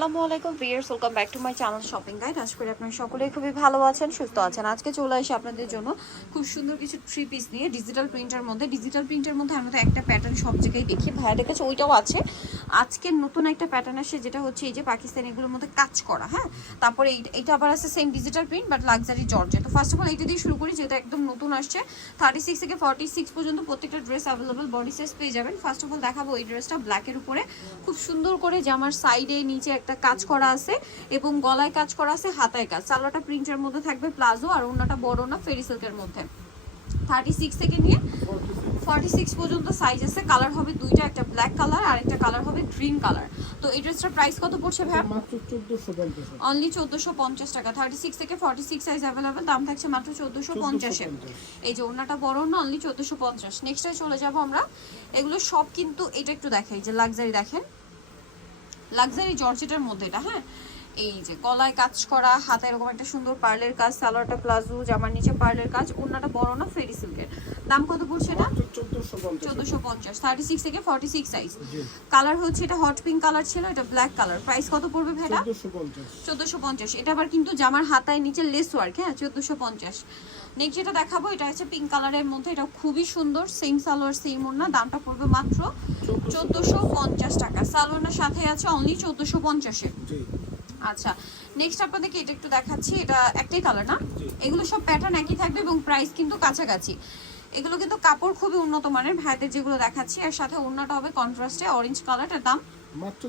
আসসালামু back shopping খুবই ভালো আছেন, সুস্থ আছেন। আজকে চলে আপনাদের জন্য খুব সুন্দর কিছু থ্রি পিস নিয়ে ডিজিটাল প্রিন্টের মধ্যে। ডিজিটাল প্রিন্টের মধ্যে একটা প্যাটার্ন সব জায়গায় ওইটাও আছে। নতুন একটা প্যাটার্ন আসে যেটা হচ্ছে এই যে মধ্যে কাজ করা হ্যাঁ? তারপরে এই- এইটা আবার ডিজিটাল প্রিন্ট বাট লাক্সারি জর্জে তো ফার্স্ট অফ এইটা দিয়ে শুরু করি যেটা একদম নতুন আসছে। থার্টি সিক্স থেকে ফর্টি সিক্স পর্যন্ত প্রত্যেকটা ড্রেস অ্যাভেলেবল বডি সাইজ পেয়ে যাবেন। ফার্স্ট অফ অল দেখাবো এই ড্রেসটা ব্ল্যাকের উপরে। খুব সুন্দর করে জামার সাইডে নিচে একটা কাজ করা আছে এবং গলায় কাজ করা আছে হাতায় কাজ। সালোয়ারটা প্রিন্টের মধ্যে থাকবে প্লাজো আর ওনাটা বড় না ফেরি সিল্কের মধ্যে। থার্টি সিক্স থেকে নিয়ে ফর্টি সিক্স পর্যন্ত সাইজ আছে। কালার হবে দুইটা একটা ব্ল্যাক কালার আর একটা কালার হবে গ্রিন কালার তো এই ড্রেসটার প্রাইস কত পড়ছে ভাই পঞ্চাশ। অনলি চোদ্দোশো পঞ্চাশ টাকা। থার্টি সিক্স থেকে ফর্টি সিক্স সাইজ অ্যাভেলেবেল দাম থাকছে মাত্র চোদ্দোশো পঞ্চাশে। এই যে ওনাটা বড় না অনলি চোদ্দোশো পঞ্চাশ। নেক্সটে চলে যাব আমরা। এগুলো সব কিন্তু এটা একটু দেখাই যে লাক্সারি দেখেন। লাক্সারি জর্জেটের মধ্যে এটা হ্যাঁ? এই যে গলায় কাজ করা হাতে এরকম একটা সুন্দর পার্লের কাজ সালোয়ারটা প্লাজো জামার নিচে পার্লের কাজ ওনাটা বড় না ফেরি সিল্কের? দাম কত পড়ছে এটা? চোদ্দশো পঞ্চাশ। থার্টি সিক্স থেকে ফর্টি সিক্স সাইজ কালার হচ্ছে এটা হট পিঙ্ক কালার ছিল এটা ব্ল্যাক কালার প্রাইস কত পড়বে ভেটা চোদ্দোশো পঞ্চাশ। এটা আবার কিন্তু জামার হাতায় নিচে লেস ওয়ার্ক হ্যাঁ? চোদ্দোশো পঞ্চাশ। নেক্সট যেটা দেখাবো এটা হচ্ছে পিঙ্ক কালারের মধ্যে। এটা খুবই সুন্দর সেম সালোয়ার সেম ওড়না দামটা পড়বে মাত্র চোদ্দোশো পঞ্চাশ টাকা। সালোয়ারের সাথে আছে অনলি চোদ্দোশো পঞ্চাশে। আচ্ছা নেক্সট আপনাদেরকে এটা একটু দেখাচ্ছি। এটা একটাই কালার না? এগুলো সব প্যাটার্ন একই থাকবে এবং প্রাইস কিন্তু কাছাকাছি। এগুলো কিন্তু কাপড় খুবই উন্নত মানের ভাইদের যেগুলো দেখাচ্ছি। আর সাথে ওড়নাটা হবে কন্ট্রাস্টে অরেঞ্জ কালারটার দাম মাত্র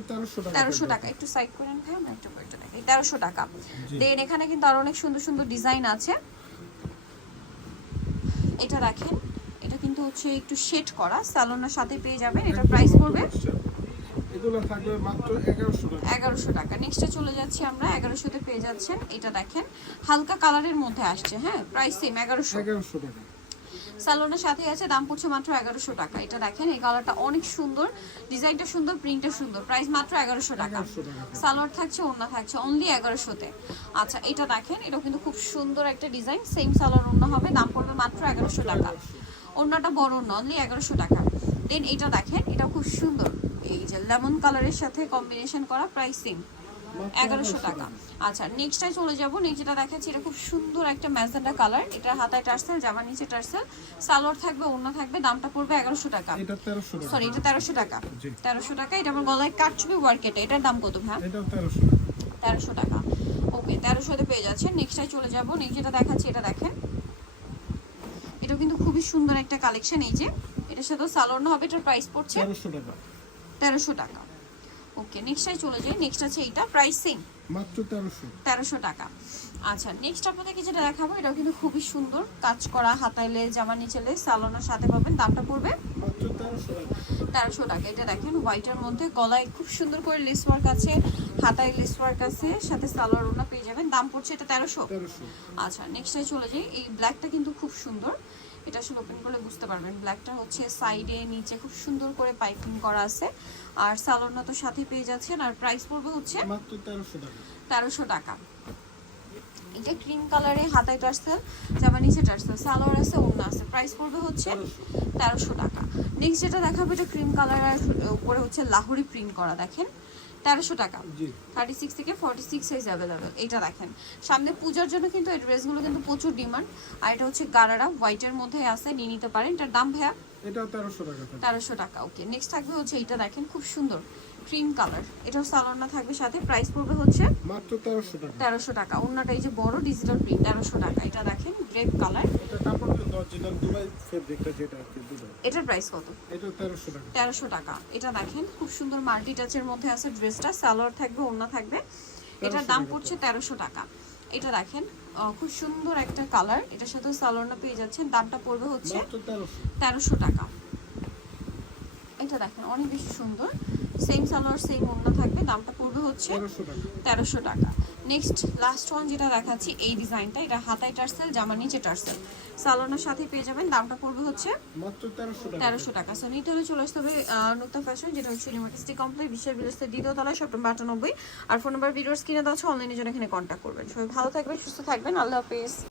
তেরোশো টাকা একটু সাইড করে নেন একটু একটু দেখি তেরোশো টাকা। দেন এখানে কিন্তু আরও অনেক সুন্দর সুন্দর ডিজাইন আছে। এটা রাখেন। এটা কিন্তু হচ্ছে একটু শেড করা স্যালোনার সাথে পেয়ে যাবেন এটা প্রাইস পড়বে এগুলো থাকবে মাত্র এগারোশো টাকা। এগারোশো টাকা। নেক্সটে চলে যাচ্ছি আমরা এগারোশোতে পেয়ে যাচ্ছেন এটা দেখেন। হালকা কালারের মধ্যে আসছে হ্যাঁ? প্রাইস সেম এগারোশো। এগারোশো টাকা। স্যালোনের সাথে আছে দাম পড়ছে মাত্র এগারোশো টাকা। এটা দেখেন এই কালারটা অনেক সুন্দর ডিজাইনটা সুন্দর প্রিন্টটা সুন্দর প্রাইস মাত্র এগারোশো টাকা। সালোয়ার থাকছে ওড়না থাকছে অনলি এগারোশোতে। আচ্ছা এটা দেখেন এটা কিন্তু খুব সুন্দর একটা ডিজাইন সেম সালোয়ার ওড়না হবে দাম পড়বে মাত্র এগারোশো টাকা। ওড়নাটা বড় ওড়না অনলি এগারোশো টাকা। দেন এটা দেখেন এটা খুব সুন্দর এই যে লেমন কালারের সাথে কম্বিনেশন করা প্রাইস সেম এগারোশো টাকা। আচ্ছা নেক্সটে চলে যাব। নেক্সট যেটা দেখাচ্ছি এটা খুব সুন্দর একটা ম্যাজেন্ডা কালার। এটা হাতায় টার্সেল জামা নিচে টার্সেল। সালোয়ার থাকবে ওড়না থাকবে দামটা পড়বে এগারোশো টাকা। সরি এটা তেরোশো টাকা। তেরোশো টাকা এটা আমার গলায় কাটছবি ওয়ার্ক এটা। এটার দাম কত ভাই তেরোশো টাকা। ওকে তেরোশোতে পেয়ে যাচ্ছেন নেক্সটটাই চলে যাব। নেক্সট যেটা দেখাচ্ছি এটা দেখেন। এটা কিন্তু খুবই সুন্দর একটা কালেকশন এই যে। এটার সাথে সালোয়ার হবে এটার প্রাইস পড়ছে তেরোশো টাকা। তেরোশো টাকা। ওকে নেক্সটটাই চলে যাই। নেক্সট আছে এইটা প্রাইস সেম মাত্র তেরোশো। তেরোশো টাকা। আচ্ছা নেক্সট আপনাদেরকে যেটা দেখাবো এটাও কিন্তু খুবই সুন্দর। কাজ করা হাতায় লেস জামার নিচে লেস সালোনার সাথে পাবেন দামটা পড়বে তেরোশো টাকা। এটা দেখেন হোয়াইটের মধ্যে গলায় খুব সুন্দর করে লেস ওয়ার্ক আছে হাতায় লেস ওয়ার্ক আছে সাথে সালোয়ার ওনা পেয়ে যাবেন দাম পড়ছে এটা তেরোশো। আচ্ছা নেক্সটে চলে যাই। এই ব্ল্যাকটা কিন্তু খুব সুন্দর। এটা আসলে ওপেন করলে বুঝতে পারবেন। ব্ল্যাকটা হচ্ছে সাইডে নিচে খুব সুন্দর করে পাইপিং করা আছে। আর সালোয়ারটা তো সাথে পেয়ে যাচ্ছেন। আর প্রাইস পড়বে হচ্ছে মাত্র তেরোশো টাকা। তেরোশো টাকা। এটা ক্রিম কালারে হাতায় টার্সেল জামা নিচে টার্সেল সালোয়ার আছে ওড়না আছে। প্রাইস পড়বে হচ্ছে তেরোশো টাকা। নেক্সট যেটা দেখাবো এটা ক্রিম কালার আর উপরে হচ্ছে লাহোরি প্রিন্ট করা দেখেন। তেরোশো টাকা। থার্টি সিক্স থেকে ফর্টি সিক্স সাইজ অ্যাভেলেবেল এটা দেখেন। সামনে পূজার জন্য কিন্তু এই ড্রেসগুলো কিন্তু প্রচুর ডিমান্ড। আর এটা হচ্ছে গারারা হোয়াইটের মধ্যে আছে নিয়ে নিতে পারেন। এটার দাম ভাইয়া? এটাও তেরোশো টাকা তেরোশো টাকা ওকে নেক্সট থাকবে হচ্ছে এটা দেখেন খুব সুন্দর ক্রিম কালার এটাও সালোয়ার থাকবে সাথে প্রাইস পড়বে হচ্ছে মাত্র তেরোশো টাকা। তেরোশো টাকা। অন্যটা এই যে বড় ডিজিটাল প্রিন্ট তেরোশো টাকা। এটা দেখেন গ্রেপ কালার এটা অরিজিনাল দুবাই ফেব্রিকটা যেটা কি দুবাই। এটার প্রাইস কত? এটাও তেরোশো টাকা। তেরোশো টাকা। এটা দেখেন খুব সুন্দর মাল্টি টাচের মধ্যে আছে ড্রেসটা সালোয়ার থাকবে ওড়না থাকবে। এটার দাম পড়ছে তেরোশো টাকা। এটা দেখেন খুব সুন্দর একটা কালার এটার সাথে সালোয়ারটা পেয়ে যাচ্ছেন। দামটা পড়বে হচ্ছে মাত্র তেরোশো। তেরোশো টাকা। এটা দেখেন অনেক বেশি সুন্দর। সেম সালোয়ার সেম ওড়না থাকবে। দামটা পড়বে হচ্ছে তেরোশো টাকা। তেরোশো টাকা। নেক্সট লাস্ট ওয়ান যেটা দেখাচ্ছি এই ডিজাইনটা এটা হাতায় টার্সেল জামার নিচে টার্সেল। সালোনার সাথে পেয়ে যাবেন দামটা পড়বে হচ্ছে তেরোশো টাকা। সো নিতে হলে চলে আসতে হবে নুক্তা ফ্যাশন যেটা হচ্ছে ইউনিভার্সিটি কমপ্লেক্স বিশ্বের বিরস্তে দ্বিতীয় তলায় সপ্তম আটানব্বই। আর ফোন নাম্বার ভিডিওস কিনে দেওয়া হচ্ছে অনলাইনে জন্য এখানে কন্ট্যাক্ট করবেন। সবাই ভালো থাকবেন সুস্থ থাকবেন আল্লাহ হাফিজ।